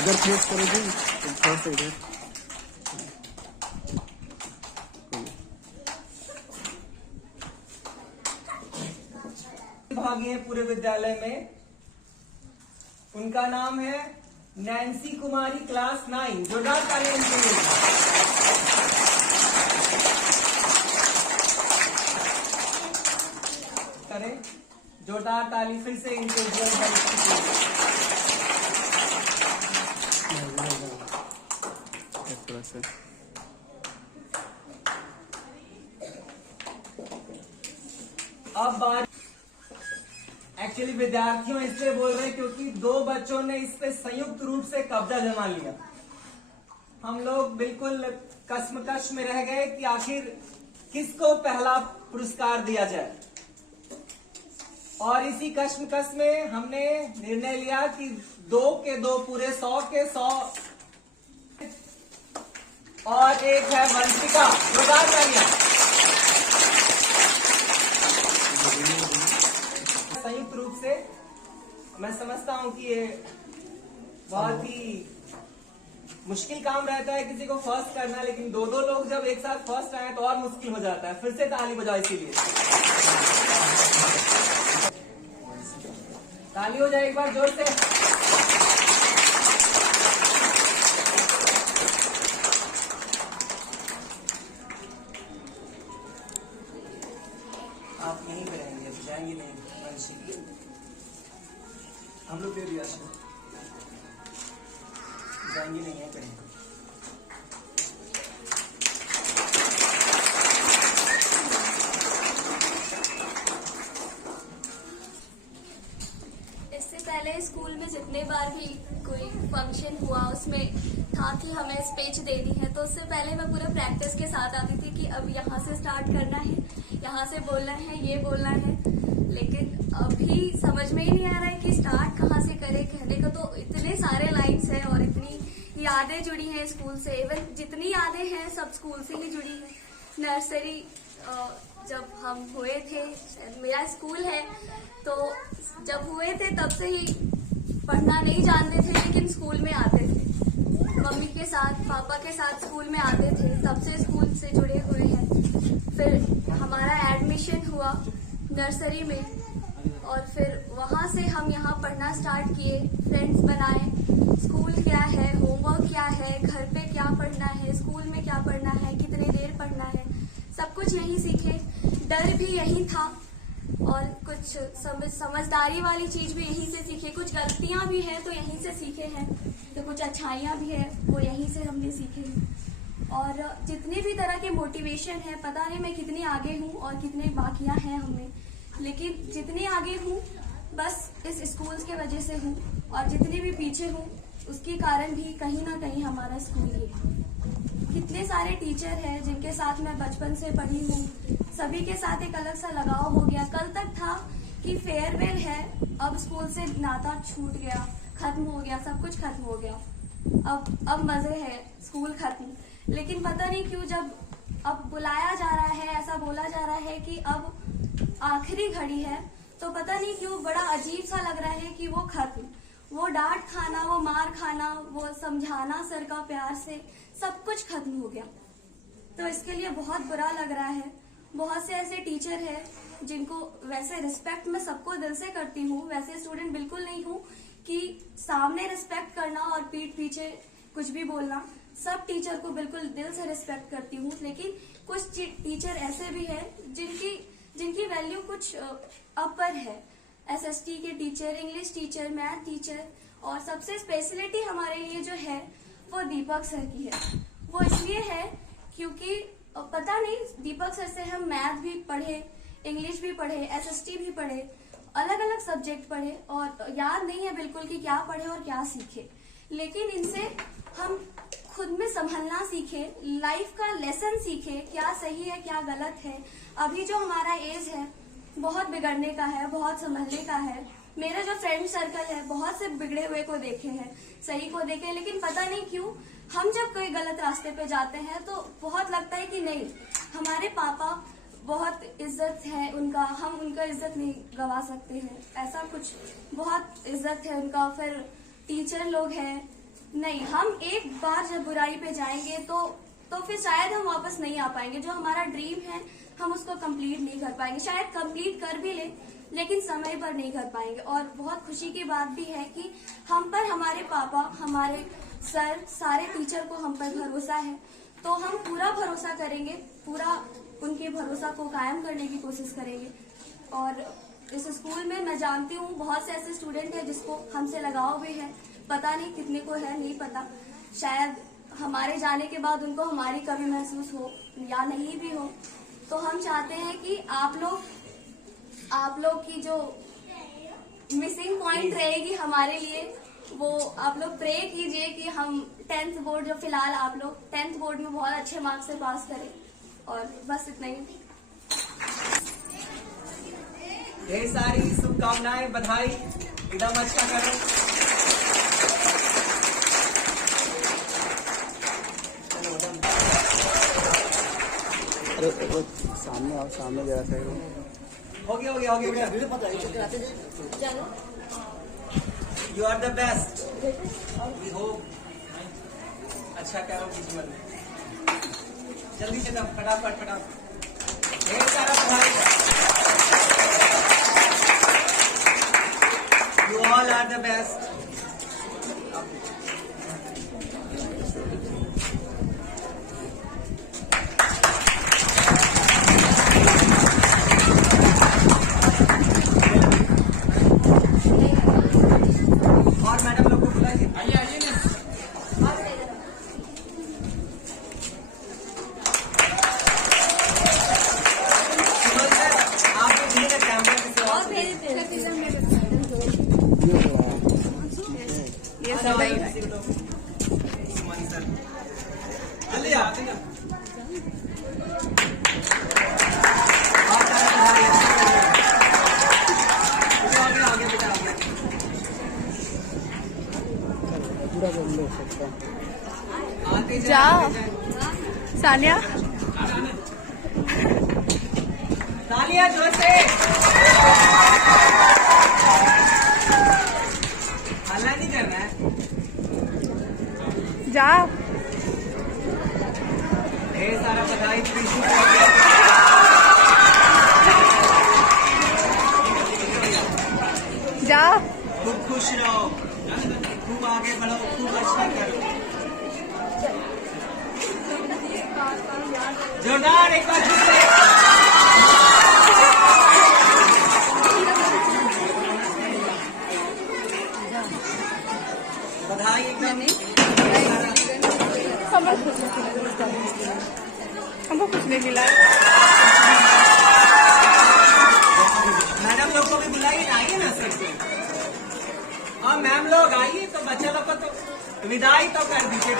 इधर फेस करोगे थोड़ा सा इधर। भागी है पूरे विद्यालय में। उनका नाम है नैन्सी कुमारी, क्लास 9। जोरदार तालियां इनके लिए। करें जोरदार ताली फिर से इनके उज्जवल भविष्य के लिए। थोड़ा सा अब बात एक्चुअली विद्यार्थियों इसलिए बोल रहे हैं क्योंकि 2 बच्चों ने इस पे संयुक्त रूप से कब्जा जमा लिया। हम लोग बिल्कुल कश्मकश में रह गए कि आखिर किसको पहला पुरस्कार दिया जाए, और इसी कश्मकश में हमने निर्णय लिया कि 2 के 2 पूरे 100 के 100, और एक है वंशिका। जोरदार तालियां। संयुक्त रूप से मैं समझता हूं कि ये बहुत ही मुश्किल काम रहता है किसी को फर्स्ट करना, लेकिन 2-2 लोग जब एक साथ फर्स्ट आए तो और मुश्किल हो जाता है। फिर से ताली बजाओ इसीलिए। ताली हो जाए एक बार जोर से। आप यहीं पे रहेंगे, जाएंगे नहीं वंशी। हम लोग दे दिया जाएंगे नहीं, यहीं पे रहेंगे। इससे पहले स्कूल में जितने बार भी कोई फंक्शन हुआ उसमें था कि हमें स्पीच देनी है, तो उससे पहले मैं पूरा प्रैक्टिस के साथ आती थी कि अब यहाँ से स्टार्ट करना है, यहाँ से बोलना है, ये बोलना है। लेकिन अभी समझ में ही नहीं आ रहा है कि स्टार्ट कहाँ से करें। कहने को तो इतने सारे लाइन्स हैं और इतनी यादें जुड़ी हैं स्कूल से। इवन जितनी यादें हैं सब स्कूल से ही जुड़ी हैं। नर्सरी जब हम हुए थे, मेरा स्कूल है, तो जब हुए थे तब से ही पढ़ना नहीं जानते थे, लेकिन स्कूल में आते थे। मम्मी के साथ, पापा के साथ स्कूल में आते थे, तब से स्कूल से जुड़े हुए हैं। फिर हमारा एडमिशन हुआ नर्सरी में, और फिर वहाँ से हम यहाँ पढ़ना स्टार्ट किए, फ्रेंड्स बनाए। स्कूल क्या है, होमवर्क क्या है, घर पे क्या पढ़ना है, स्कूल में क्या पढ़ना है, कितनी देर पढ़ना है, सब कुछ यहीं सीखे। डर भी यही था और कुछ समझदारी वाली चीज भी यहीं से सीखे। कुछ गलतियां भी हैं तो यहीं से सीखे हैं, तो कुछ अच्छाइयां भी है वो यहीं से हमने सीखे हैं। और जितनी भी तरह के मोटिवेशन है, पता नहीं मैं कितनी आगे हूँ और कितने बाकियां हैं हमें, लेकिन जितनी आगे हूँ बस इस स्कूल के वजह से हूँ, और जितनी भी पीछे हूँ उसके कारण भी कहीं ना कहीं हमारा स्कूल ही है। कितने सारे टीचर हैं जिनके साथ मैं बचपन से पढ़ी हूँ, सभी के साथ एक अलग सा लगाव हो गया। कल तक था कि फेयरवेल है, अब स्कूल से नाता छूट गया, खत्म हो गया, सब कुछ खत्म हो गया। अब मजे है, स्कूल खत्म। लेकिन पता नहीं क्यों जब अब बुलाया जा रहा है, ऐसा बोला जा रहा है कि अब आखिरी घड़ी है, तो पता नहीं क्यों बड़ा अजीब सा लग रहा है कि वो खत्म। वो डांट खाना, वो मार खाना, वो समझाना सर का प्यार से, सब कुछ खत्म हो गया। तो इसके लिए बहुत बुरा लग रहा है। बहुत से ऐसे टीचर हैं जिनको वैसे रिस्पेक्ट मैं सबको दिल से करती हूँ, वैसे स्टूडेंट बिल्कुल नहीं हूँ कि सामने रिस्पेक्ट करना और पीठ पीछे कुछ भी बोलना। सब टीचर को बिल्कुल दिल से रिस्पेक्ट करती हूँ, लेकिन कुछ टीचर ऐसे भी हैं जिनकी वैल्यू कुछ अपर है। एसएसटी के teacher, English teacher, math teacher, और सबसे स्पेशलिटी हमारे लिए जो है वो दीपक सर की है। वो इसलिए है क्योंकि पता नहीं, दीपक सर से हम मैथ भी पढ़े, इंग्लिश भी पढ़े, एसएसटी भी पढ़े, अलग अलग सब्जेक्ट पढ़े, और याद नहीं है बिल्कुल कि क्या पढ़े और क्या सीखे। लेकिन इनसे हम खुद में संभलना सीखे, लाइफ का लेसन सीखे, क्या सही है क्या गलत है। अभी जो हमारा एज है बहुत बिगड़ने का है, बहुत संभलने का है। मेरा जो फ्रेंड सर्कल है बहुत से बिगड़े हुए को देखे हैं, सही को देखे, लेकिन पता नहीं क्यों हम जब कोई गलत रास्ते पे जाते हैं तो बहुत लगता है कि नहीं, हमारे पापा बहुत इज्जत है उनका, हम उनका इज्जत नहीं गवा सकते हैं, ऐसा कुछ बहुत इज्जत है उनका। फिर टीचर लोग हैं, नहीं, हम एक बार जब बुराई पे जाएंगे तो फिर शायद हम वापस नहीं आ पाएंगे। जो हमारा ड्रीम है हम उसको कंप्लीट नहीं कर पाएंगे। शायद कंप्लीट कर भी ले लेकिन समय पर नहीं कर पाएंगे। और बहुत खुशी की बात भी है कि हम पर हमारे पापा, हमारे सर, सारे टीचर को हम पर भरोसा है। तो हम पूरा भरोसा करेंगे, पूरा उनके भरोसा को कायम करने की कोशिश करेंगे। और इस स्कूल में मैं जानती हूँ बहुत से ऐसे स्टूडेंट हैं जिसको हमसे लगाव भी है। पता नहीं कितने को है, नहीं पता। शायद हमारे जाने के बाद उनको हमारी कमी महसूस हो या नहीं भी हो। तो हम चाहते हैं कि आप लोग की जो मिसिंग पॉइंट रहेगी हमारे लिए, वो आप लोग प्रे कीजिए कि हम 10th बोर्ड, जो फिलहाल आप लोग 10th बोर्ड में बहुत अच्छे मार्क्स से पास करें। और बस इतना ही। ढेर सारी शुभकामनाएं, बधाई, एकदम अच्छा करो। अरे सामने आओ, सामने जरा सा हो गया you are the best. We hope अच्छा करो जीवन में। जल्दी से फटाफट ढेर सारा बधाई। You all are the best. और मैडम लोग को बुलाइए। आप भी कैमरा ये सब जल्दी आते ना। आगे बेटा आगे। पूरा कर लो सकता। आते जाओ। सानिया, तालियां जोर से। हल्ला नहीं करना है। जाओ। ढेर सारा बधाई। जाओ। खूब खुश रहो, खूब आगे बढ़ो, खूब अच्छा करो। जोरदार एक बार फिर से। बधाई एकदम। हमको कुछ नहीं मिला। मैडम लोग को भी बुलाइए, आइए ना सर से। हाँ मैम लोग आइए, तो बच्चा लोग को तो विदाई तो कर दीजिए।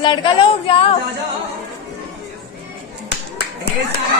लड़का लोग जाओ। ढेर सारा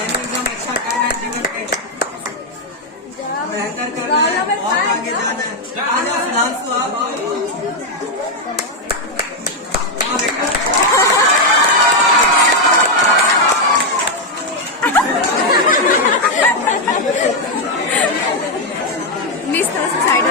एकदम अच्छा कर रहा है, जीवन पे बेहतर कर रहा है, बहुत आगे जाना है। आ जाओ सुधांशु, आप आओ। इस तरह से साइड